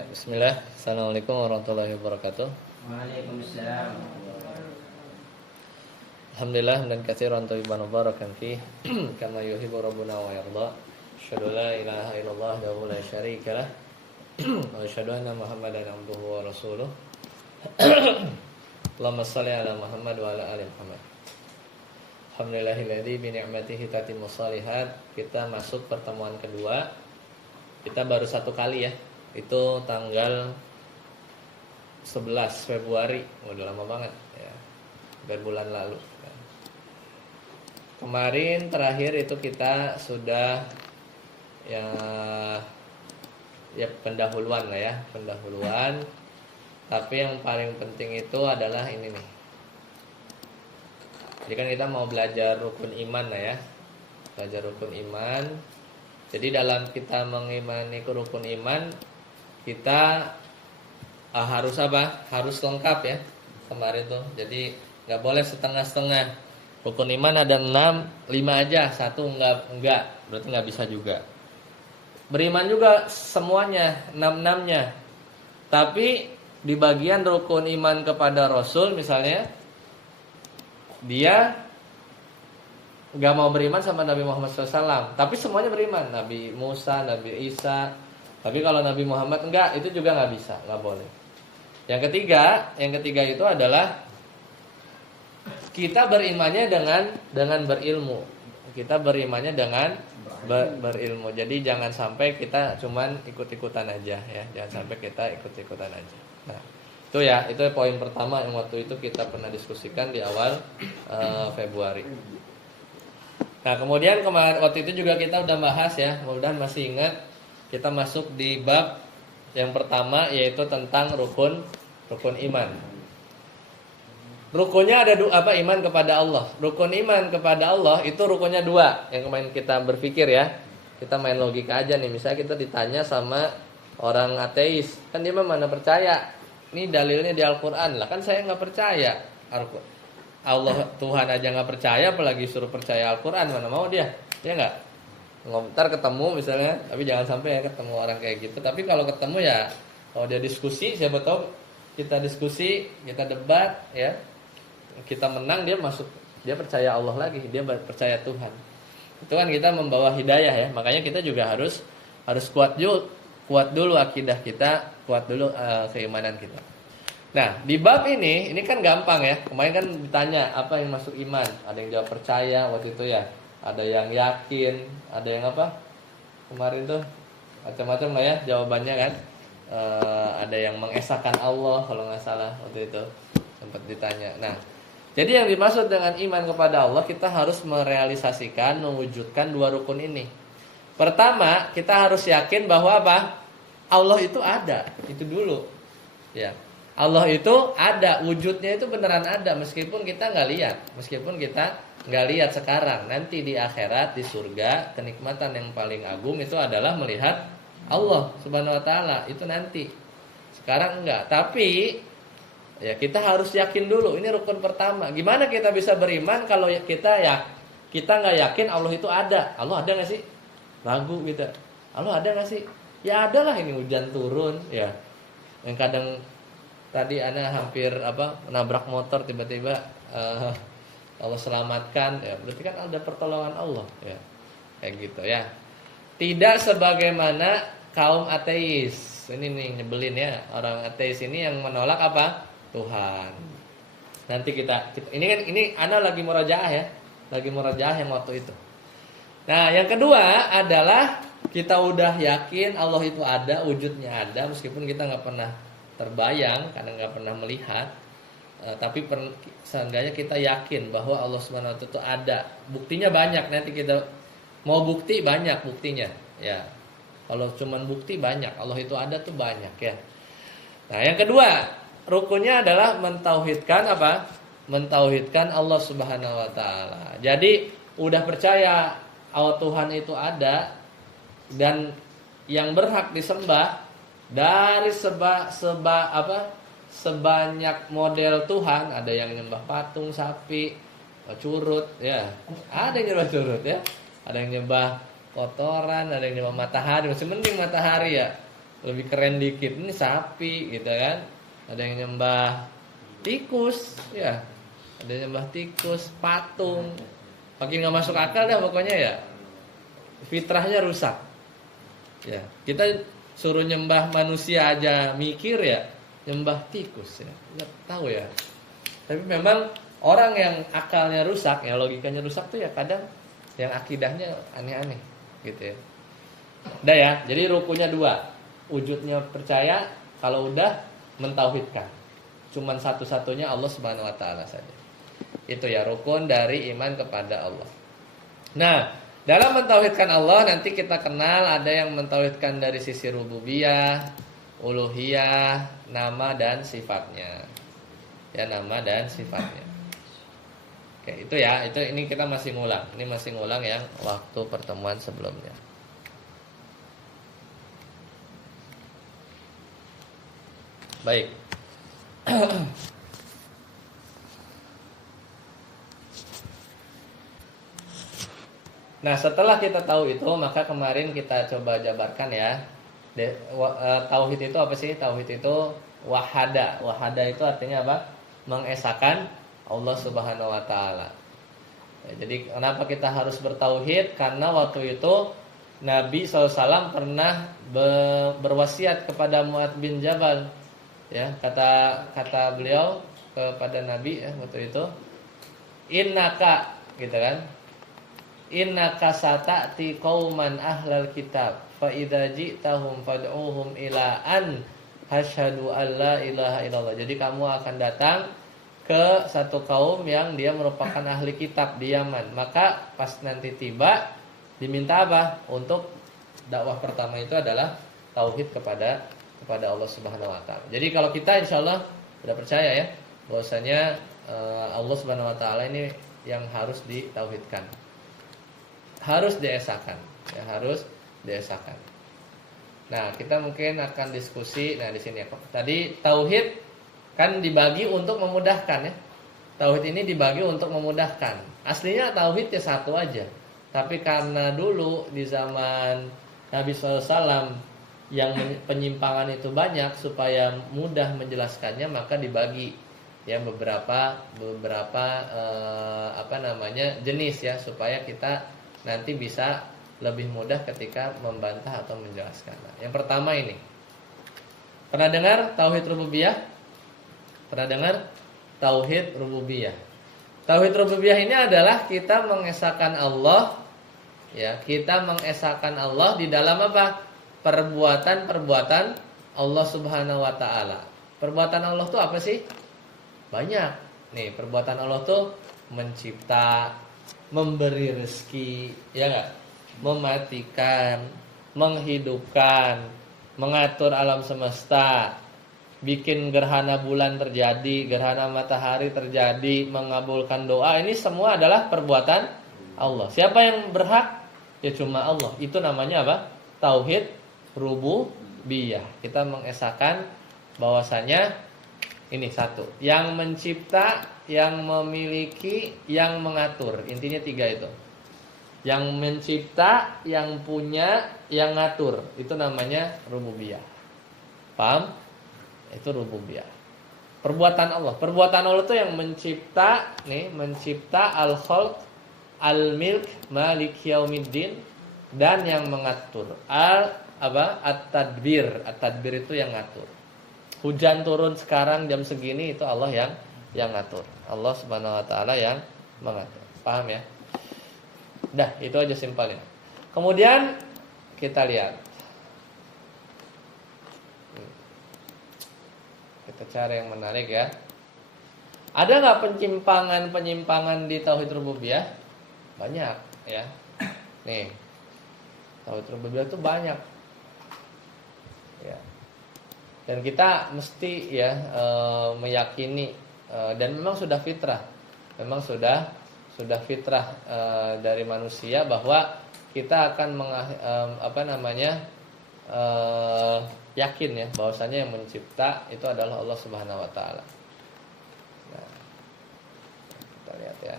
Ya, bismillah. Assalamualaikum warahmatullahi wabarakatuh. Waalaikumsalam. Alhamdulillah dan katsiran thayyiban mubarakan fi kama yuhibbu rabbuna wa yarda. Asyhadu la ilaha illallah wa la syarika lah. Wa asyhadu anna Muhammadan abduhu wa rasuluh. Allahumma shalli ala Muhammad wa ala ali Muhammad. Alhamdulillahilladzi bi ni'matihi tatimmu shalihat. Kita masuk pertemuan kedua. Kita baru satu kali ya. Itu tanggal 11 Februari. Udah lama banget ya. Berbulan lalu. Kemarin terakhir itu kita sudah ya pendahuluan lah ya, pendahuluan. Tapi yang paling penting itu adalah ini nih. Jadi kan kita mau belajar rukun iman lah ya. Belajar rukun iman. Jadi dalam kita mengimani ke rukun iman, kita harus apa? Harus lengkap ya. Kemarin tuh. Jadi nggak boleh setengah-setengah. Rukun iman ada 6, 5 aja, 1 enggak. Berarti nggak bisa juga. Beriman juga semuanya, 6-6-nya. Tapi di bagian rukun iman kepada Rasul misalnya, dia nggak mau beriman sama Nabi Muhammad SAW, tapi semuanya beriman. Nabi Musa, Nabi Isa. Tapi kalau Nabi Muhammad enggak, itu juga nggak bisa, nggak boleh. Yang ketiga itu adalah kita berimannya dengan berilmu. Kita berimannya dengan berilmu. Jadi jangan sampai kita cuman ikut-ikutan aja ya. Jangan sampai kita ikut-ikutan aja. Nah, itu poin pertama yang waktu itu kita pernah diskusikan di awal Februari. Nah, kemudian waktu itu juga kita udah bahas ya, mudah-mudahan masih ingat. Kita masuk di bab yang pertama yaitu tentang rukun iman. Rukunnya ada iman kepada Allah. Rukun iman kepada Allah itu rukunnya 2. Yang kemarin kita berpikir ya. Kita main logika aja nih. Misalnya kita ditanya sama orang ateis, kan dia mana percaya? Ini dalilnya di Al-Qur'an. Lah kan saya nggak percaya Allah Tuhan aja nggak percaya, apalagi suruh percaya Al-Qur'an, mana mau dia? Ya nggak? Ntar ketemu misalnya, tapi jangan sampai ya ketemu orang kayak gitu. Tapi kalau ketemu ya, kalau dia diskusi, siapa tahu kita diskusi, kita debat ya. Kita menang, dia percaya Allah lagi, dia percaya Tuhan. Itu kan kita membawa hidayah ya. Makanya kita juga harus kuat dulu akidah kita, kuat dulu keimanan kita. Nah, di bab ini kan gampang ya. Kemarin kan ditanya apa yang masuk iman. Ada yang jawab percaya waktu itu ya. Ada yang yakin, ada yang apa? Kemarin tuh macam-macam lah ya jawabannya kan. Ada yang mengesahkan Allah kalau nggak salah waktu itu sempat ditanya. Nah, jadi yang dimaksud dengan iman kepada Allah, kita harus merealisasikan, mewujudkan 2 rukun ini. Pertama, kita harus yakin bahwa apa? Allah itu ada, itu dulu. Ya, Allah itu ada, wujudnya itu beneran ada, meskipun kita nggak lihat sekarang. Nanti di akhirat, di surga, kenikmatan yang paling agung itu adalah melihat Allah Subhanahu Wa Taala. Itu nanti. Sekarang enggak, tapi ya kita harus yakin dulu. Ini rukun pertama. Gimana kita bisa beriman kalau kita nggak yakin Allah itu ada? Allah ada nggak sih? Ragu kita. Allah ada nggak sih? Ya ada lah, ini hujan turun ya. Yang kadang tadi ana hampir menabrak motor, tiba-tiba Allah selamatkan ya. Berarti kan ada pertolongan Allah ya. Kayak gitu ya. Tidak sebagaimana kaum ateis. Ini nih nyebelin ya. Orang ateis ini yang menolak apa? Tuhan. Nanti kita ini ana lagi murajaah ya. Lagi murajaah yang waktu itu. Nah, yang kedua adalah kita udah yakin Allah itu ada, wujudnya ada, meskipun kita nggak pernah terbayang karena nggak pernah melihat. Tapi seenggaknya kita yakin bahwa Allah Subhanahu wa taala itu ada. Buktinya banyak, nanti kita mau bukti banyak buktinya ya. Kalau cuman bukti banyak, Allah itu ada tuh banyak ya. Nah, yang kedua, rukunnya adalah mentauhidkan apa? Mentauhidkan Allah Subhanahu wa taala. Jadi udah percaya Allah Tuhan itu ada dan yang berhak disembah dari sebanyak model Tuhan. Ada yang nyembah patung, sapi, curut ya. Ada yang nyembah curut ya. Ada yang nyembah kotoran, ada yang nyembah matahari. Masih mending matahari ya. lebih keren dikit ini sapi gitu kan. Ada yang nyembah tikus ya. Ada yang nyembah tikus, patung. Makin nggak masuk akal dah pokoknya ya. Fitrahnya rusak. Ya, kita suruh nyembah manusia aja mikir ya, nyembah tikus ya. Nggak tahu ya. Tapi memang orang yang akalnya rusak, ya logikanya rusak tuh ya kadang yang akidahnya aneh-aneh gitu ya. Udah ya, jadi rukunnya dua. Wujudnya percaya, kalau udah mentauhidkan. Cuman satu-satunya Allah Subhanahu wa taala saja. Itu ya rukun dari iman kepada Allah. Nah, dalam mentauhidkan Allah nanti kita kenal ada yang mentauhidkan dari sisi rububiyah, uluhiyah, nama dan sifatnya. Ya, nama dan sifatnya. Oke, itu ya, ini kita masih ngulang. Ini masih ngulang yang waktu pertemuan sebelumnya. Baik. Nah, setelah kita tahu itu, maka kemarin kita coba jabarkan ya. Tauhid itu apa sih? Tauhid itu wahada. Wahada itu artinya apa? Mengesahkan Allah Subhanahu wa taala. Ya, jadi kenapa kita harus bertauhid? Karena waktu itu Nabi SAW pernah berwasiat kepada Mu'adz bin Jabal. Ya, kata beliau kepada Nabi ya, waktu itu, innaka gitu kan. Innaka sata'ti qauman ahlal kitab fa idza ji'tahum fad'uhum ila an hasyhadu alla ilaha illallah. Jadi kamu akan datang ke satu kaum yang dia merupakan ahli kitab di Yaman. Maka pas nanti tiba diminta apa? Untuk dakwah pertama itu adalah tauhid kepada Allah Subhanahu wa taala. Jadi kalau kita insyaallah sudah percaya ya bahwasanya Allah Subhanahu wa taala ini yang harus ditauhidkan. Harus diesakan, ya harus diesakan. Nah, kita mungkin akan diskusi. Nah, di sini ya. Tadi tauhid kan dibagi untuk memudahkan ya. Tauhid ini dibagi untuk memudahkan. Aslinya tauhid ya satu aja. Tapi karena dulu di zaman Nabi SAW yang penyimpangan itu banyak, supaya mudah menjelaskannya maka dibagi ya beberapa jenis ya, supaya kita nanti bisa lebih mudah ketika membantah atau menjelaskan. Nah, yang pertama ini, pernah dengar tauhid rububiyah? Pernah dengar tauhid rububiyah? Tauhid rububiyah ini adalah kita mengesahkan Allah, ya, kita mengesahkan Allah di dalam apa? Perbuatan-perbuatan Allah Subhanahu wa taala. Perbuatan Allah itu apa sih? Banyak. Nih, perbuatan Allah tuh mencipta, memberi rezeki, ya enggak? Mematikan, menghidupkan, mengatur alam semesta, bikin gerhana bulan terjadi, gerhana matahari terjadi, mengabulkan doa. Ini semua adalah perbuatan Allah. Siapa yang berhak? Ya cuma Allah. Itu namanya apa? Tauhid rububiyah. Kita mengesahkan bahwasanya ini satu, yang mencipta, yang memiliki, yang mengatur. Intinya tiga itu. Yang mencipta, yang punya, yang ngatur. Itu namanya rububiyah. Paham? Itu rububiyah. Perbuatan Allah. Perbuatan Allah itu yang mencipta, nih, mencipta, al-khalq, al-milk, malik yaumiddin, dan yang mengatur. At-tadbir. At-tadbir itu yang ngatur. Hujan turun sekarang jam segini, itu Allah yang ngatur. Allah Subhanahu wa taala yang mengatur. Paham ya? Dah, itu aja simpelnya. Kemudian kita lihat. Kita cari yang menarik ya. Ada nggak penyimpangan di tauhid rububiyah? Banyak ya. Nih. Tauhid rububiyah itu banyak. Ya. Dan kita mesti ya meyakini dan memang sudah fitrah. Memang sudah fitrah dari manusia bahwa kita akan yakin ya bahwasanya yang mencipta itu adalah Allah Subhanahu wa taala. Nah, kita lihat ya.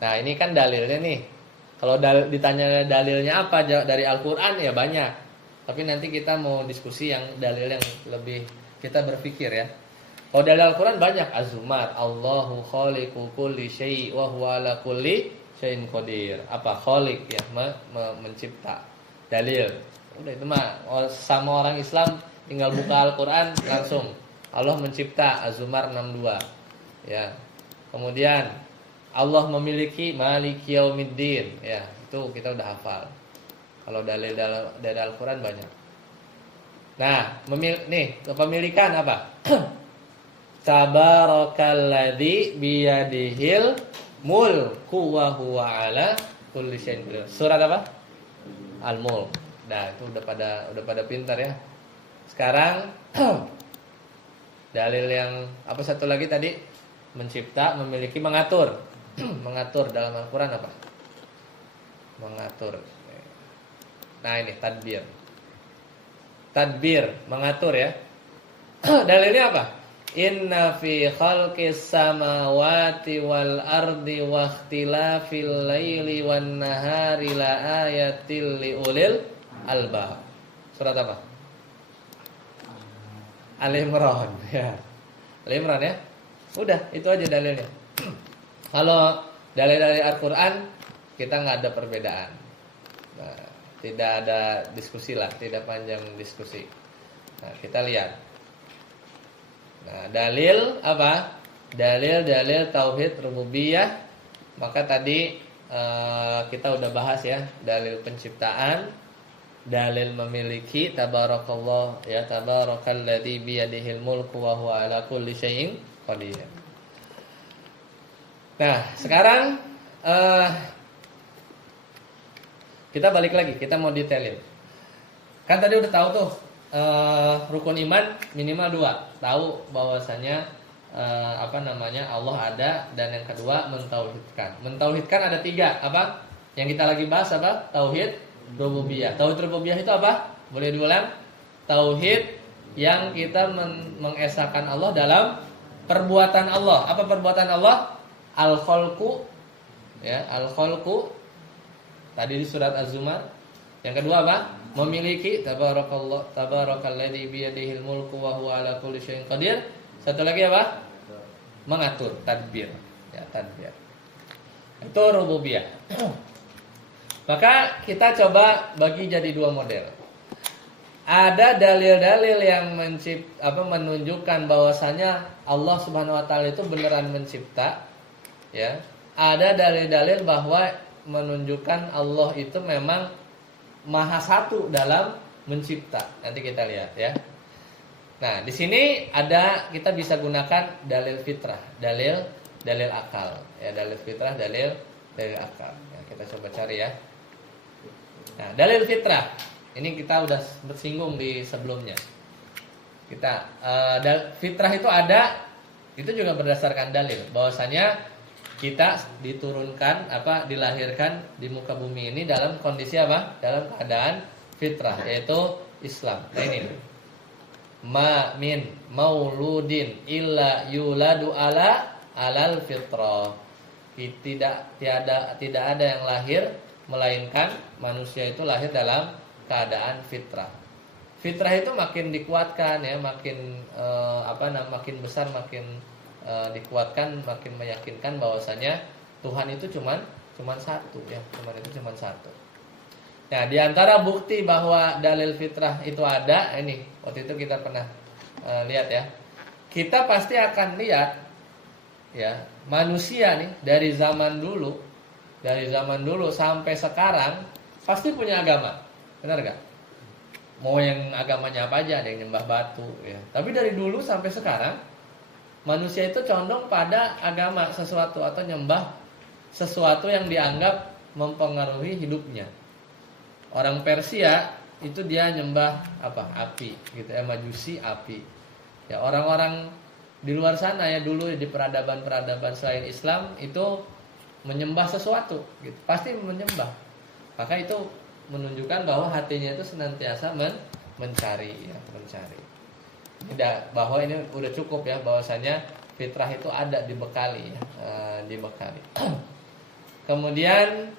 Nah, ini kan dalilnya nih. Kalau ditanya dalilnya apa dari Al-Qur'an ya banyak. Tapi nanti kita mau diskusi yang dalil yang lebih kita berpikir ya. Kalau dalil Al-Quran banyak. Az-Zumar, Allahu khaliqu kulli syai' wa huwa ala kulli syai'in qadir. Apa? Khaliq ya, mencipta. Dalil. Udah itu mah sama orang Islam tinggal buka Al-Quran langsung. Allah mencipta, Az-Zumar 62. Ya. Kemudian Allah memiliki maliki yaumiddin. Ya, itu kita udah hafal. Kalau dalil Al-Quran banyak. Nah, kepemilikan apa? Tabarakalladzi biyadihil mulku wa huwa ala kulli syai'in qadir. Surat apa? Al-Mulk. Nah, itu udah pada pintar ya. Sekarang dalil yang apa satu lagi tadi? Mencipta, memiliki, mengatur. Mengatur dalam Al-Quran apa? Mengatur. Nah, ini tadbir. Tadbir, mengatur ya. Dalilnya apa? Inna fi khalqis samawati wal ardi wa ikhtilafil laili wan nahari la ayatil liulil albab. Surat apa? Al-Imran ya. Al-Imran ya. Udah, itu aja dalilnya. Kalau dalil-dalil Al-Qur'an kita nggak ada perbedaan. Nah, tidak ada diskusi lah, tidak panjang diskusi. Nah, kita lihat. Nah, dalil apa? Dalil tauhid rububiyah. Maka tadi kita udah bahas ya, dalil penciptaan, dalil memiliki, tabarakallah ya, tabarakalladzi biyadihil mulku wa huwa ala kulli syai'in qadir. Nah, sekarang kita balik lagi, kita mau detailin. Kan tadi udah tahu tuh rukun iman minimal 2. Tahu bahwasanya Allah ada, dan yang kedua mentauhidkan. Mentauhidkan ada 3. Apa? Yang kita lagi bahas apa? Tauhid rububiyah. Tauhid rububiyah itu apa? Boleh diulang? Tauhid yang kita mengesahkan Allah dalam perbuatan Allah. Apa perbuatan Allah? Al-khalqu ya, al-khalqu tadi di surat Az-Zumar. Yang kedua apa? Memiliki, tabarakalladzi biyadihil mulku wa huwa ala kulli syai'in qadir. Satu lagi apa? Mengatur, tadbir. Ya, tadbir. Itu rububiyah. Maka kita coba bagi jadi 2 model. Ada dalil-dalil yang menunjukkan bahwasanya Allah Subhanahu wa taala itu beneran mencipta, ya. Ada dalil-dalil bahwa menunjukkan Allah itu memang maha satu dalam mencipta. Nanti kita lihat ya. Nah, di sini kita bisa gunakan dalil fitrah, dalil akal. Ya, dalil fitrah, dalil akal. Ya, kita coba cari ya. Nah, dalil fitrah. Ini kita udah bersinggung di sebelumnya. Fitrah itu ada, itu juga berdasarkan dalil bahwasanya kita dilahirkan di muka bumi ini dalam kondisi apa? Dalam keadaan fitrah, yaitu Islam. Nah, ini. Ma min mauludin illa yuladu alal fitrah. Tidak ada yang lahir melainkan manusia itu lahir dalam keadaan fitrah. Fitrah itu makin dikuatkan ya, makin besar, makin dikuatkan, makin meyakinkan bahwasanya Tuhan itu cuman satu ya, Tuhan itu cuman satu. Nah, di antara bukti bahwa dalil fitrah itu ada, ini waktu itu kita pernah lihat ya. Kita pasti akan lihat ya, manusia nih dari zaman dulu sampai sekarang pasti punya agama. Benar gak? Mau yang agamanya apa aja, ada yang nyembah batu ya. Tapi dari dulu sampai sekarang manusia itu condong pada agama sesuatu atau nyembah sesuatu yang dianggap mempengaruhi hidupnya. Orang Persia itu dia nyembah apa? Api gitu ya, majusi api. Ya, orang-orang di luar sana ya dulu di peradaban-peradaban selain Islam itu menyembah sesuatu gitu. Pasti menyembah. Maka itu menunjukkan bahwa hatinya itu senantiasa mencari ya, mencari. Tidak, bahwa ini udah cukup ya, bahwasanya fitrah itu ada dibekali ya, dibekali. Kemudian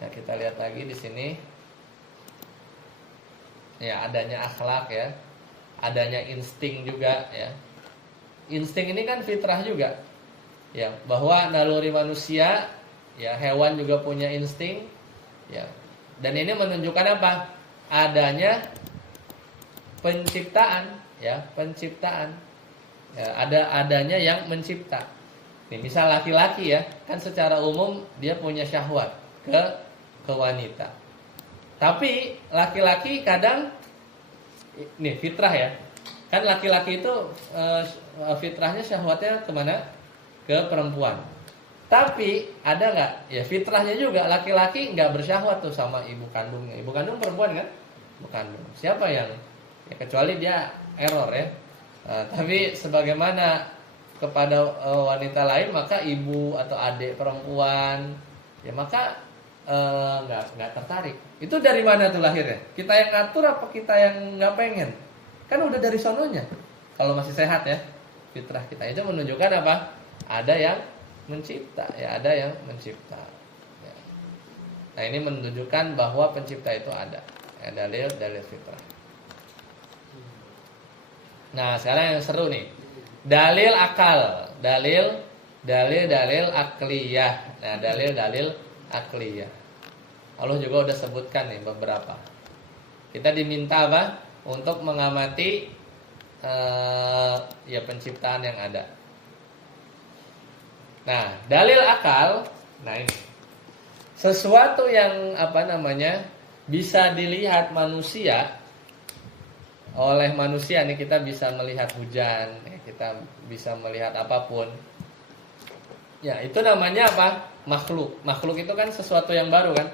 ya, kita lihat lagi di sini. ya adanya akhlak ya, adanya insting juga ya. Insting ini kan fitrah juga. Ya, bahwa naluri manusia, ya hewan juga punya insting, ya. Dan ini menunjukkan apa? Adanya penciptaan, ya, penciptaan. Ya, adanya yang mencipta. Nih, misal laki-laki ya, kan secara umum dia punya syahwat ke wanita. Tapi laki-laki kadang nih fitrah ya. Kan laki-laki itu fitrahnya syahwatnya kemana? Ke perempuan. Tapi ada nggak? Ya fitrahnya juga laki-laki nggak bersyahwat tuh sama ibu kandungnya. Ibu kandung perempuan kan? Ibu kandung. Siapa yang? Ya kecuali dia error ya. Tapi sebagaimana kepada wanita lain maka ibu atau adik perempuan ya maka nggak tertarik. Itu dari mana tuh lahirnya? Kita yang ngatur apa kita yang nggak pengen? Kan udah dari sononya. Kalau masih sehat ya fitrah kita itu menunjukkan apa? Ada yang mencipta, ya ada yang mencipta. Ya. Nah ini menunjukkan bahwa pencipta itu ada. Ya, dalil fitrah. Nah sekarang yang seru nih, dalil akal, dalil akliyah. Nah dalil akliyah. Allah juga udah sebutkan nih beberapa. Kita diminta apa? Untuk mengamati ya penciptaan yang ada. Nah, dalil akal, nah ini sesuatu yang bisa dilihat manusia oleh manusia nih kita bisa melihat hujan, ya, kita bisa melihat apapun. Ya, itu namanya apa? Makhluk. Makhluk itu kan sesuatu yang baru kan?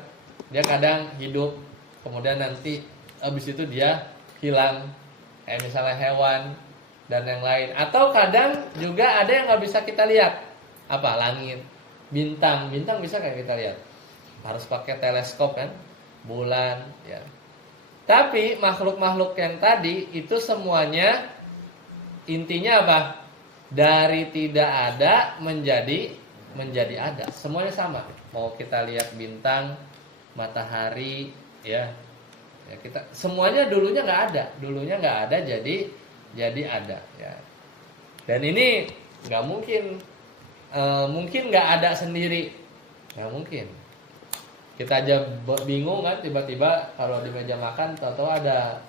Dia kadang hidup, kemudian nanti habis itu dia hilang. Kayak misalnya hewan dan yang lain. Atau kadang juga ada yang nggak bisa kita lihat. Apa? Langit, bintang bisa kayak kita lihat. Harus pakai teleskop kan, bulan, ya. Tapi makhluk-makhluk yang tadi itu semuanya intinya apa? Dari tidak ada menjadi ada. Semuanya sama. Mau kita lihat bintang, matahari, ya kita semuanya dulunya nggak ada, jadi ada, ya. Dan ini nggak mungkin nggak ada sendiri, nggak mungkin. Kita aja bingung kan tiba-tiba kalau di meja makan tahu-tahu ada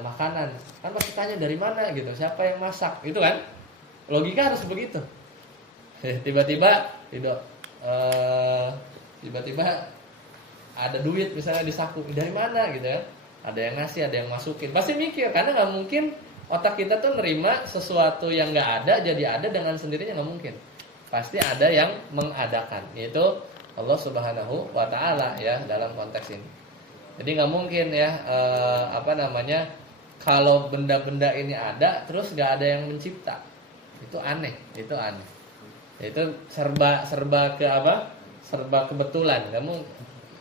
makanan kan pasti tanya dari mana gitu, siapa yang masak itu kan, logika harus begitu. Tiba-tiba ada duit misalnya di saku, dari mana gitu ya, ada yang ngasih, ada yang masukin, pasti mikir karena nggak mungkin otak kita tuh nerima sesuatu yang nggak ada jadi ada dengan sendirinya, nggak mungkin. Pasti ada yang mengadakan, yaitu Allah Subhanahu wa Ta'ala ya dalam konteks ini. Jadi nggak mungkin ya kalau benda-benda ini ada terus nggak ada yang mencipta, itu aneh. Itu serba kebetulan, kamu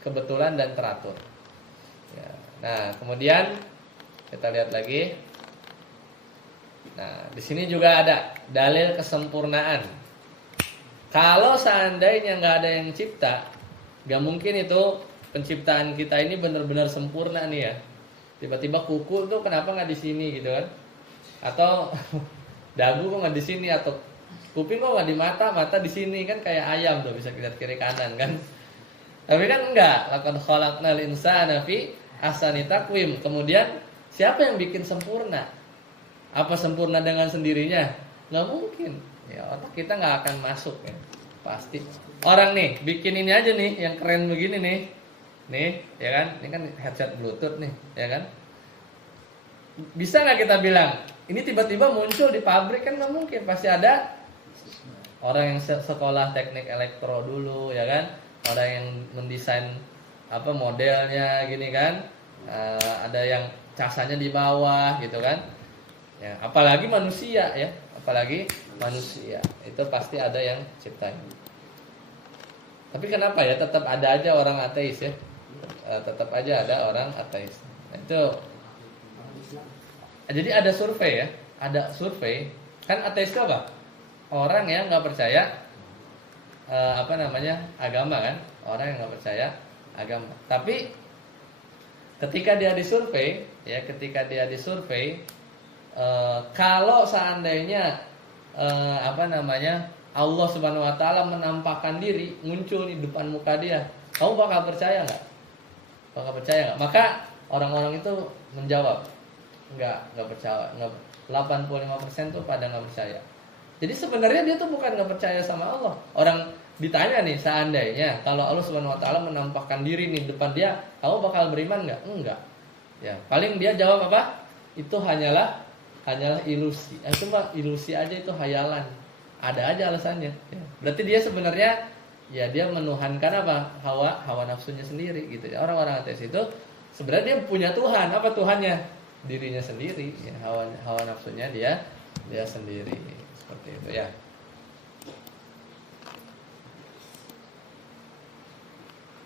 kebetulan dan teratur. Ya. Nah kemudian kita lihat lagi. Nah di sini juga ada dalil kesempurnaan. Kalau seandainya nggak ada yang cipta, nggak mungkin itu penciptaan kita ini benar-benar sempurna nih ya. Tiba-tiba kuku tuh kenapa nggak di sini gitu kan? Atau dagu kok nggak di sini, atau kuping kok nggak di mata di sini kan, kayak ayam tuh bisa kita kiri kanan kan? Tapi kan enggak. Laqad khalaqnal insana fi ahsani taqwim. Kemudian siapa yang bikin sempurna? Apa sempurna dengan sendirinya? Nggak mungkin. Ya otak kita nggak akan masuk ya, pasti. Orang nih bikin ini aja nih yang keren begini nih ya kan, ini kan headset bluetooth nih ya kan. Bisa nggak kita bilang ini tiba-tiba muncul di pabrik? Kan nggak mungkin, pasti ada orang yang sekolah teknik elektro dulu ya kan, orang yang mendesain modelnya gini kan, ada yang casanya di bawah gitu kan ya. Apalagi manusia itu pasti ada yang ciptain. Tapi kenapa ya tetap ada aja orang ateis ya, tetap aja ada orang ateis. Nah, itu jadi ada survei kan, ateis itu apa? Orang yang nggak percaya agama kan, orang yang nggak percaya agama. Tapi ketika dia disurvei ya ketika dia disurvei, kalau seandainya Allah Subhanahu Wa Taala menampakkan diri muncul di depan muka dia, kamu bakal percaya nggak? Bakal percaya nggak? Maka orang-orang itu menjawab nggak percaya. 85% tuh pada nggak percaya. Jadi sebenarnya dia tuh bukan nggak percaya sama Allah. Orang ditanya nih, seandainya kalau Allah Subhanahu Wa Taala menampakkan diri nih depan dia, kamu bakal beriman nggak? Enggak. Ya, paling dia jawab apa? Itu hanyalah ilusi. Cuma ilusi aja, itu hayalan. Ada aja alasannya. Ya. Berarti dia sebenarnya ya dia menuhankan apa? Hawa nafsunya sendiri gitu. Ya. Orang-orang ateis itu sebenarnya dia punya Tuhan. Apa Tuhannya? Dirinya sendiri. Ya, hawa nafsunya dia sendiri. Seperti itu ya.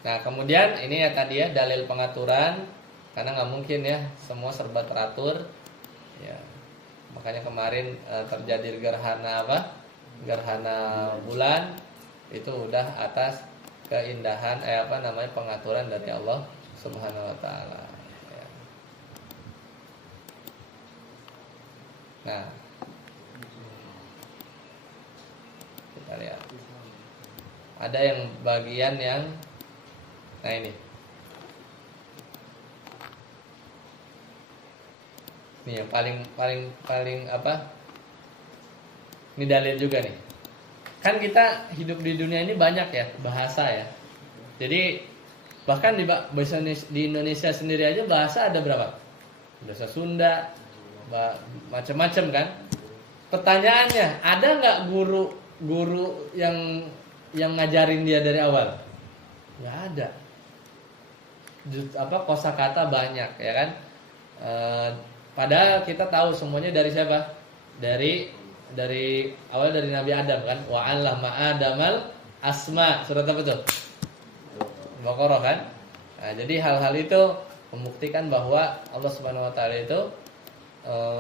Nah, kemudian ini ya tadi ya dalil pengaturan, karena nggak mungkin ya semua serba teratur. Ya, makanya kemarin terjadi gerhana gerhana bulan itu udah atas keindahan pengaturan dari Allah Subhanahu Wa Taala. Ya. Nah, kita lihat ada yang bagian yang ini yang paling ini dalil juga nih. Kan kita hidup di dunia ini banyak ya bahasa ya. Jadi bahkan di Indonesia sendiri aja bahasa ada berapa? Bahasa Sunda, macam-macam kan. Pertanyaannya, ada nggak guru yang ngajarin dia dari awal? Nggak ada. Kosakata banyak ya kan. Padahal kita tahu semuanya dari siapa? Dari awal dari Nabi Adam kan. Wa 'allama Adamal asma. Surat apa tuh? Baqarah kan. Nah, jadi hal-hal itu membuktikan bahwa Allah Subhanahu Wa Taala itu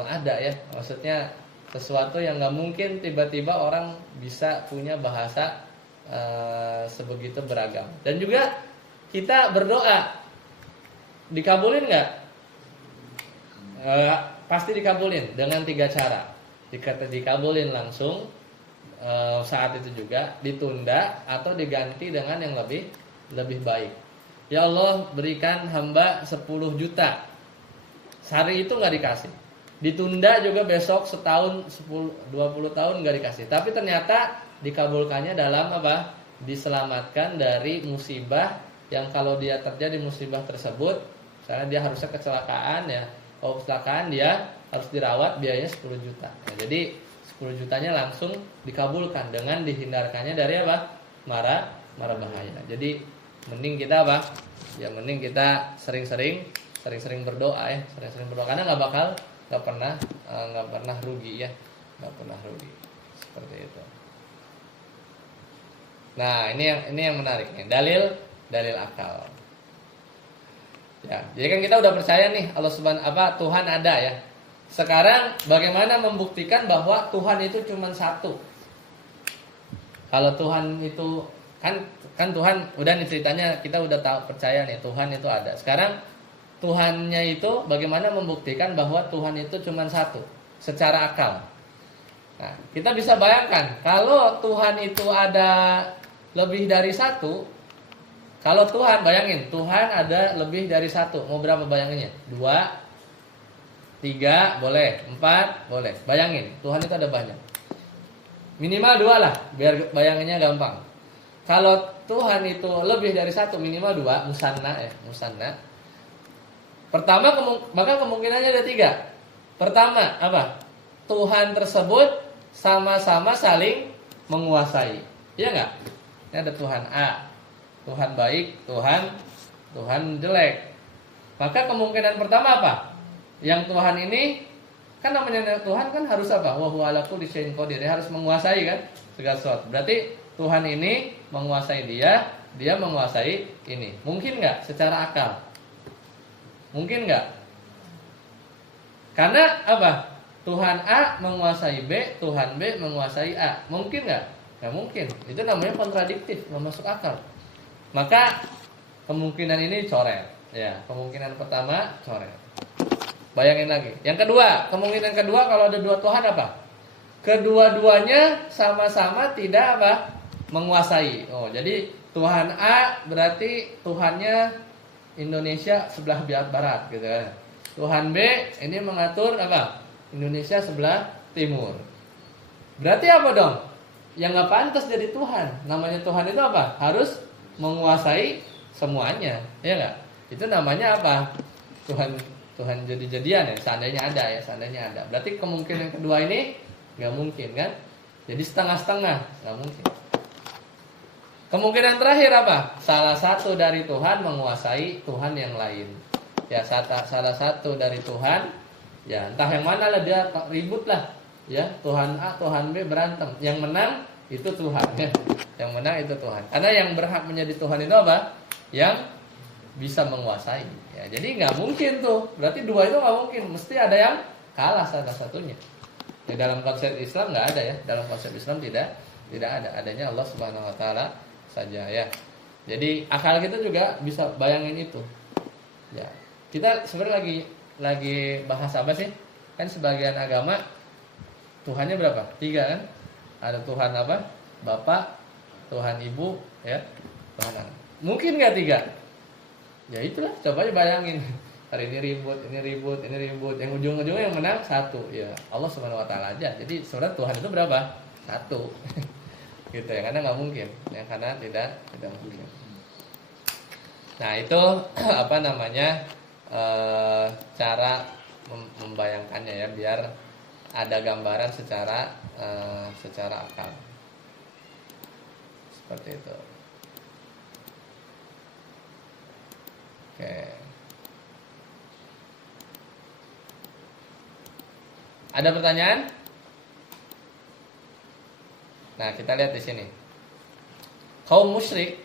ada ya. Maksudnya sesuatu yang nggak mungkin tiba-tiba orang bisa punya bahasa sebegitu beragam. Dan juga kita berdoa dikabulin nggak? Pasti dikabulin dengan 3 cara. Dikabulin langsung saat itu juga, ditunda atau diganti dengan yang lebih baik. Ya Allah, berikan hamba 10 juta. Sehari itu nggak dikasih. Ditunda juga besok setahun 20 tahun nggak dikasih. Tapi ternyata dikabulkannya dalam apa? Diselamatkan dari musibah yang kalau dia terjadi musibah tersebut, misalnya dia harusnya kecelakaan ya. Kalau kecelakaan dia harus dirawat, biayanya 10 juta. Nah, jadi 10 jutanya langsung dikabulkan dengan dihindarkannya dari apa? Mara bahaya. Jadi mending kita apa? Ya mending kita sering-sering berdoa ya, sering-sering berdoa karena nggak pernah rugi ya, nggak pernah rugi seperti itu. Nah ini yang menarik nih, dalil akal. Ya, jadi kan kita udah percaya nih Tuhan ada ya. Sekarang bagaimana membuktikan bahwa Tuhan itu cuma satu? Kalau Tuhan itu kan Tuhan udah nih ceritanya kita udah tahu percaya nih Tuhan itu ada. Sekarang Tuhannya itu bagaimana membuktikan bahwa Tuhan itu cuma satu secara akal. Nah, kita bisa bayangkan kalau Tuhan itu ada lebih dari satu. Kalau Tuhan, bayangin Tuhan ada lebih dari satu. Mau berapa bayanginnya? 2, 3 boleh, 4 boleh. Bayangin Tuhan itu ada banyak. Minimal 2 lah, biar bayanginnya gampang. Kalau Tuhan itu lebih dari satu, minimal 2, musanna. Pertama, maka kemungkinannya ada 3. Pertama, apa? Tuhan tersebut sama-sama saling menguasai. Iya nggak? Ini ada Tuhan A, Tuhan baik, Tuhan jelek. Maka kemungkinan pertama apa? Yang Tuhan ini kan namanya Tuhan kan harus apa? Wa huwa ala kulli syai'in qadir. Dia harus menguasai kan segala sesuatu. Berarti Tuhan ini menguasai dia menguasai ini. Mungkin nggak secara akal? Mungkin nggak? Karena apa? Tuhan A menguasai B, Tuhan B menguasai A. Mungkin nggak? Nggak mungkin. Itu namanya kontradiktif, nggak masuk akal. Maka kemungkinan ini coret. Ya, kemungkinan pertama coret. Bayangin lagi. Yang kedua, kemungkinan kedua kalau ada dua Tuhan apa? Kedua-duanya sama-sama tidak apa? Menguasai. Oh, jadi Tuhan A berarti Tuhannya Indonesia sebelah barat gitu kan. Tuhan B ini mengatur apa? Indonesia sebelah timur. Berarti apa dong? Yang nggak pantas jadi Tuhan. Namanya Tuhan itu apa? Harus menguasai semuanya, ya nggak? Itu namanya apa? Tuhan jadi-jadian ya. Seandainya ada. Berarti kemungkinan kedua ini nggak mungkin kan? Jadi setengah-setengah, nggak mungkin. Kemungkinan terakhir apa? Salah satu dari Tuhan menguasai Tuhan yang lain. Ya salah satu dari Tuhan, ya entah yang mana lah dia ribut lah. Ya Tuhan A, Tuhan B berantem. Yang menang itu Tuhan ya. Yang menang itu Tuhan. Karena yang berhak menjadi Tuhan itu apa? Yang bisa menguasai. Ya, jadi nggak mungkin tuh. Berarti dua itu nggak mungkin. Mesti ada yang kalah salah satunya. Ya, dalam konsep Islam nggak ada ya. Dalam konsep Islam tidak ada. Adanya Allah Subhanahu Wa Taala saja ya. Jadi akal kita juga bisa bayangin itu. Ya, kita sebenarnya lagi bahas apa sih? Kan sebagian agama Tuhannya berapa? 3 kan? Ada Tuhan apa? Bapak, Tuhan Ibu, ya, Tuhan Anak. Mungkin nggak 3? Ya itulah, coba aja bayangin. Hari ini ribut. Yang ujung-ujungnya yang menang 1. Ya Allah Subhanahu Wa Taala aja. Jadi sebenarnya Tuhan itu berapa? 1. Gitu ya, karena nggak mungkin. Ya, karena tidak mungkin. Nah itu apa namanya cara membayangkannya ya, biar ada gambaran secara akal. Seperti itu. Oke. Ada pertanyaan? Nah, kita lihat di sini. Kaum musyrik,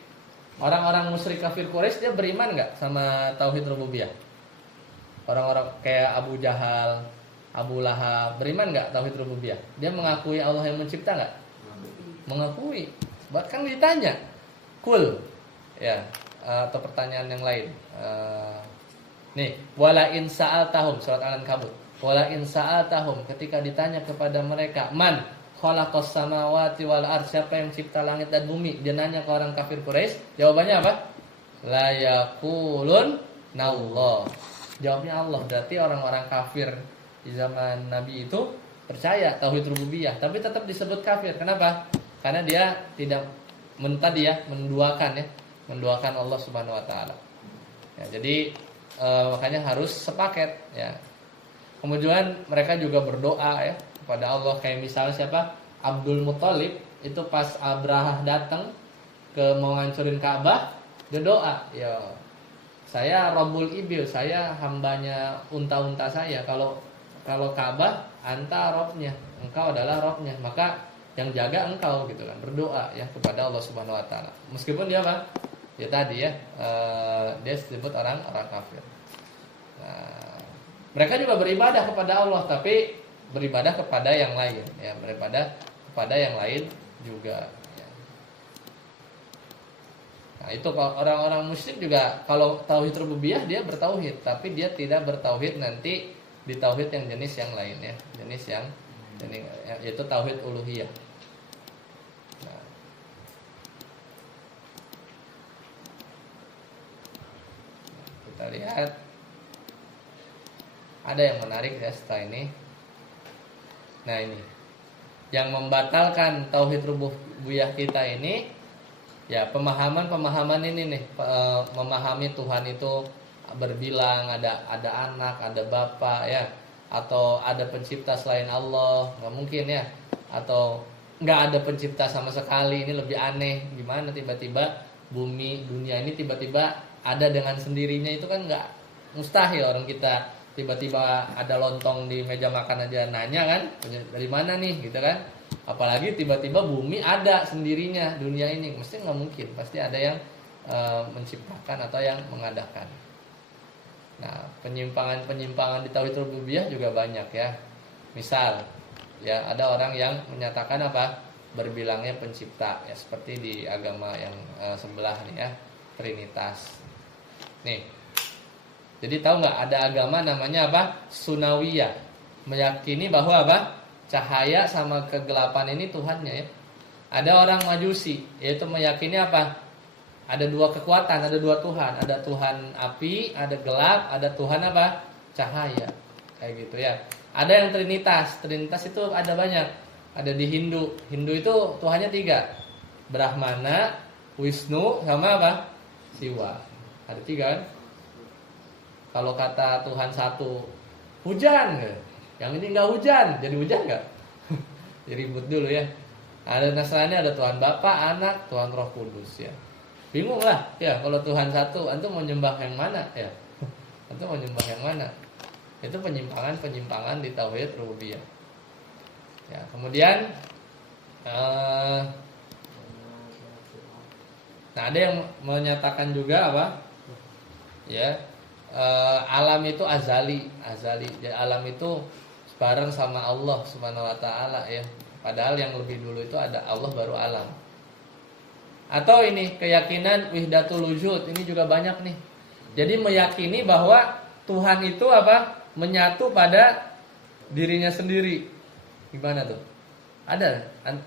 orang-orang musyrik kafir Quraisy, dia beriman nggak sama tauhid rububiyah? Orang-orang kayak Abu Jahal, Abu Lahab, beriman nggak tauhid rububiyah? Dia mengakui Allah yang mencipta nggak? Mengakui. Bahkan ditanya, kul, ya, atau pertanyaan yang lain. Nih, wala in sa'altahum, surat Al-Ankabut. Wala in sa'altahum, ketika ditanya kepada mereka, man khalaqas samawati wal ardh, siapa yang cipta langit dan bumi? Dia nanya ke orang kafir Quraisy, jawabannya apa? La yaqulun nallah. Jawabnya Allah. Berarti orang-orang kafir di zaman Nabi itu percaya tauhid rububiyah, tapi tetap disebut kafir. Kenapa? Karena dia tidak menduakan Allah Subhanahu Wa Taala. Ya, jadi makanya harus sepaket. Ya. Kemudian mereka juga berdoa ya kepada Allah, kayak misalnya siapa? Abdul Muthalib itu pas Abrahah datang mau ngancurin Ka'bah, dia doa, ya saya Rabbul Ibil, saya hambanya unta-unta saya. Kalau Ka'bah anta Robnya, engkau adalah Robnya, maka yang jaga engkau gitu kan. Berdoa ya kepada Allah Subhanahu Wa Taala. Meskipun dia apa? Ya tadi ya dia disebut orang kafir. Nah, mereka juga beribadah kepada Allah, tapi beribadah kepada yang lain ya, beribadah kepada yang lain juga ya. Nah itu kalau orang-orang musyrik juga, kalau tauhid rububiyah dia bertauhid, tapi dia tidak bertauhid nanti di tauhid yang jenis yang lain ya, yaitu tauhid uluhiyah. Nah, kita lihat ada yang menarik ya setelah ini. Nah ini yang membatalkan tauhid rububiyah kita ini ya, pemahaman ini nih, memahami Tuhan itu berbilang ada anak, ada bapak ya, atau ada pencipta selain Allah, nggak mungkin ya, atau nggak ada pencipta sama sekali. Ini lebih aneh, gimana tiba-tiba bumi dunia ini tiba-tiba ada dengan sendirinya? Itu kan nggak, mustahil. Orang kita tiba-tiba ada lontong di meja makan aja nanya kan, dari mana nih gitu kan, apalagi tiba-tiba bumi ada sendirinya dunia ini, mesti nggak mungkin, pasti ada yang menciptakan atau yang mengadakan. Nah, penyimpangan di tauhid rububiyah juga banyak ya. Misal ya, ada orang yang menyatakan apa? Berbilangnya pencipta ya, seperti di agama yang sebelah nih ya, Trinitas. Nih, Jadi tahu nggak ada agama namanya apa? Sunawiyah. Meyakini bahwa apa? Cahaya sama kegelapan ini Tuhannya ya. Ada orang Majusi, yaitu meyakini apa? Ada dua kekuatan, ada dua Tuhan. Ada Tuhan api, ada gelap, ada Tuhan apa? Cahaya. Kayak gitu ya. Ada yang Trinitas. Trinitas itu ada banyak. Ada di Hindu. Hindu itu Tuhannya 3. Brahmana, Wisnu, sama apa? Siwa. Ada 3 kan? Kalau kata Tuhan satu, hujan, yang ini nggak hujan, jadi hujan nggak? Jadi ribut dulu ya. Ada Nasrani, ada Tuhan Bapa, Anak, Tuhan Roh Kudus ya. Bingung lah ya kalau Tuhan satu, antum mau nyembah yang mana ya? Antum mau nyembah yang mana? Itu penyimpangan di tauhid rububiyah. Ya, kemudian nah ada yang menyatakan juga apa? Ya, alam itu azali. Jadi alam itu bareng sama Allah Subhanahu wa taala ya. Padahal yang lebih dulu itu ada Allah baru alam. Atau ini keyakinan wahdatul wujud, ini juga banyak nih. Jadi meyakini bahwa Tuhan itu apa? Menyatu pada dirinya sendiri. Gimana tuh? Ada,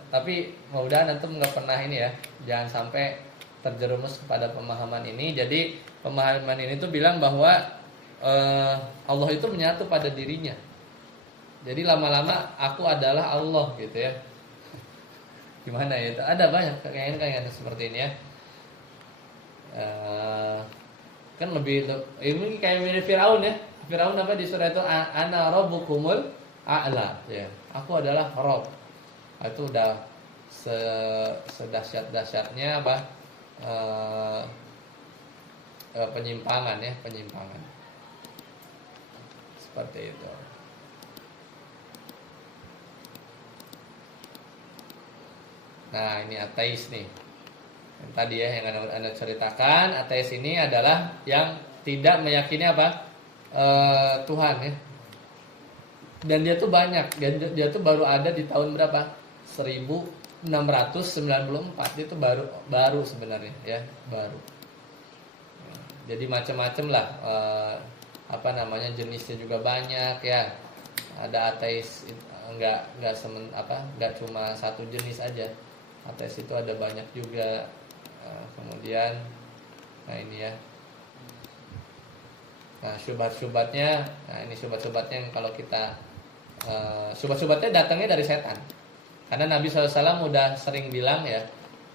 tapi mudah-mudahan antum nggak pernah ini ya. Jangan sampai terjerumus kepada pemahaman ini. Jadi pemahaman ini tuh bilang bahwa Allah itu menyatu pada dirinya. Jadi lama-lama aku adalah Allah gitu ya. Gimana ya? Ada banyak kayaknya seperti ini ya. Kan lebih ini kayak mirip Firaun ya. Firaun apa di surah itu ana rabbukumul a'la ya. Aku adalah Rabb. Itu udah sedahsyat-dahsyatnya apa? Penyimpangan ya, penyimpangan. Seperti itu. Nah, ini ateis nih. Yang tadi ya yang Anda ceritakan, ateis ini adalah yang tidak meyakini apa? Tuhan ya. Dan dia tuh banyak. Dia tuh baru ada di tahun berapa? 1694. Dia tuh baru sebenarnya ya, baru. Jadi macam-macam lah apa namanya jenisnya juga banyak ya. Ada ateis enggak cuma satu jenis aja. Ateis itu ada banyak juga. Kemudian nah ini ya. Nah, syubhat-syubhatnya, ini syubhat-syubhatnya yang kalau kita syubhat-syubhatnya datangnya dari setan. Karena Nabi SAW udah sering bilang ya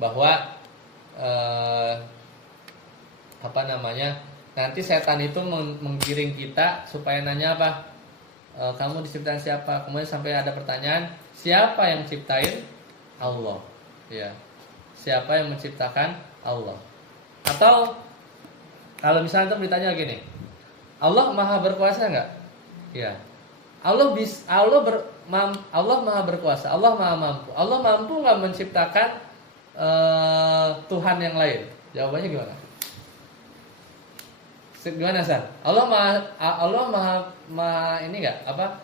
bahwa apa namanya? Nanti setan itu menggiring kita supaya nanya apa? Kamu diciptakan siapa? Kemudian sampai ada pertanyaan, siapa yang ciptain? Allah. Ya. Siapa yang menciptakan? Allah. Atau kalau misalnya itu ditanya gini, Allah maha berkuasa enggak? Ya. Allah maha berkuasa, Allah maha mampu. Allah mampu enggak menciptakan Tuhan yang lain? Jawabannya gimana? Gimana San? Allah maha ini enggak? Apa?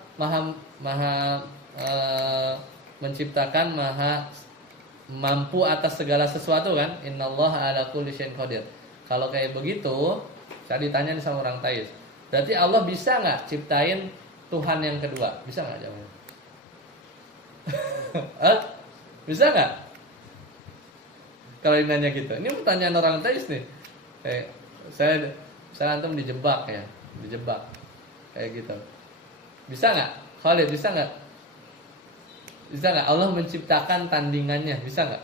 Maha menciptakan, maha mampu atas segala sesuatu kan? Innallaha ala kulli syai'in qadir. Kalau kayak begitu, saya ditanya sama orang Thais. Berarti Allah bisa nggak ciptain Tuhan yang kedua? Bisa nggak jawabnya? Bisa nggak? Kalau nanya gitu, ini pertanyaan orang Thais nih. Saya antum dijebak ya, dijebak kayak gitu. Bisa nggak? Khalid bisa nggak? Bisa nggak Allah menciptakan tandingannya? Bisa nggak?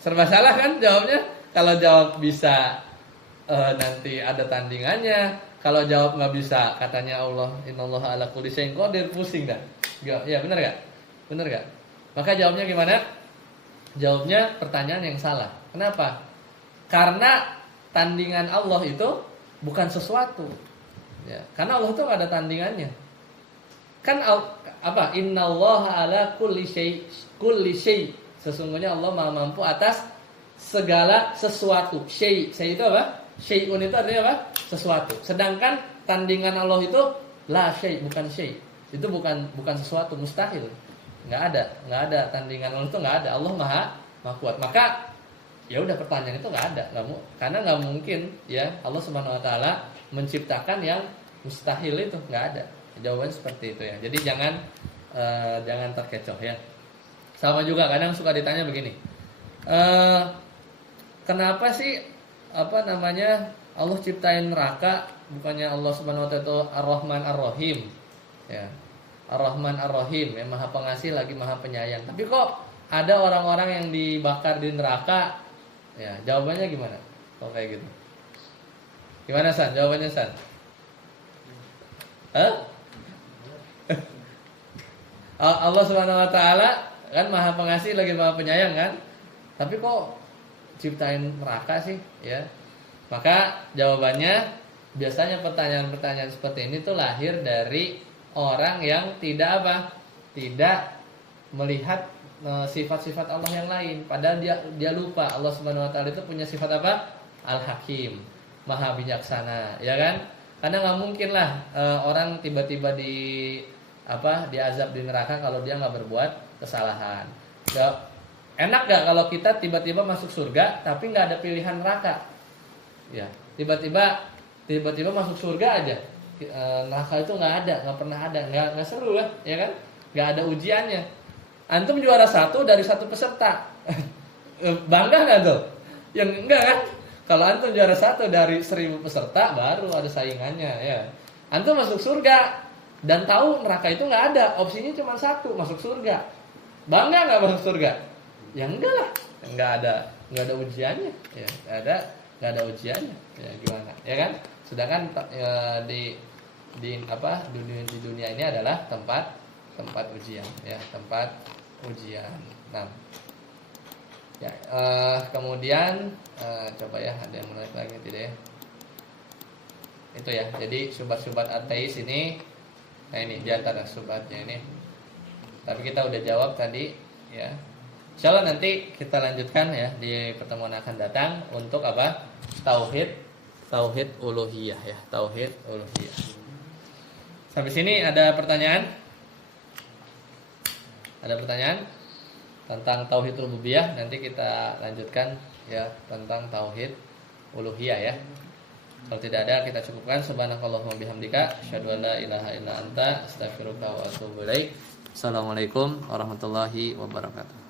Serba salah kan jawabnya? Kalau jawab bisa, nanti ada tandingannya. Kalau jawab nggak bisa, katanya Allah, innallaha ala kulli syai'in qadir, pusing dah. Ya benar nggak? Benar nggak? Maka jawabnya gimana? Jawabnya pertanyaan yang salah. Kenapa? Karena tandingan Allah itu bukan sesuatu. Ya, karena Allah itu nggak ada tandingannya. Kan apa? Innallaha ala kulli syai'. Sesungguhnya Allah Maha mampu atas segala sesuatu. Syai' itu apa? Syai'un itu artinya apa? Sesuatu. Sedangkan tandingan Allah itu la syai', bukan syai'. Itu bukan sesuatu, mustahil. Enggak ada tandingan Allah itu enggak ada. Allah Maha kuat. Maka ya udah pertanyaan itu nggak ada, karena nggak mungkin ya Allah Subhanahu Wa Taala menciptakan yang mustahil itu, nggak ada. Jawabannya seperti itu ya. Jadi jangan terkecoh ya. Sama juga kadang suka ditanya begini, kenapa sih Allah ciptain neraka, bukannya Allah Subhanahu Wa Taala itu Ar-Rahman Ar-Rahim ya, Ar-Rahman Ar-Rahim yang Maha Pengasih lagi Maha Penyayang, tapi kok ada orang-orang yang dibakar di neraka ya? Jawabannya gimana kalau kayak gitu? Gimana San? Jawabannya San? Allah Subhanahu Wa Taala kan Maha Pengasih lagi Maha Penyayang kan, tapi kok ciptain neraka sih ya? Maka jawabannya biasanya pertanyaan-pertanyaan seperti ini tuh lahir dari orang yang tidak melihat sifat-sifat Allah yang lain. Padahal dia lupa Allah Subhanahu Wa Taala itu punya sifat apa? Al-Hakim, Maha Bijaksana, ya kan? Karena nggak mungkin lah orang tiba-tiba diazab di neraka kalau dia nggak berbuat kesalahan. Enak nggak kalau kita tiba-tiba masuk surga tapi nggak ada pilihan neraka? Ya, tiba-tiba masuk surga aja, neraka itu nggak ada, nggak pernah ada, nggak seru kan, ya kan? Nggak ada ujiannya. Antum juara 1 dari 1 peserta, bangga nggak tuh? Yang enggak kan? Kalau antum juara 1 dari 1000 peserta, baru ada saingannya ya. Antum masuk surga dan tahu neraka itu nggak ada, opsinya cuma 1, masuk surga. Bangga nggak masuk surga? Ya enggak lah, nggak ada ujiannya, ya nggak ada ujiannya, ya gimana? Ya kan? Sedangkan di dunia ini adalah tempat ujian, ya tempat ujian. Nah, ya kemudian coba ya ada yang menarik lagi tidak ya? Itu ya. Jadi syubhat-syubhat ateis ini, nah ini di antara syubhatnya ini. Tapi kita udah jawab tadi, ya. Insyaallah nanti kita lanjutkan ya di pertemuan akan datang untuk apa? Tauhid uluhiyah ya, tauhid uluhiyah. Sampai sini ada pertanyaan? Ada pertanyaan tentang tauhid rububiyah? Nanti kita lanjutkan ya tentang tauhid uluhiyah ya. Kalau tidak ada kita cukupkan. Subhanakallahumma bihamdika asyhadu an la ilaha illa anta astaghfiruka wa atubu ilaik. Assalamualaikum warahmatullahi wabarakatuh.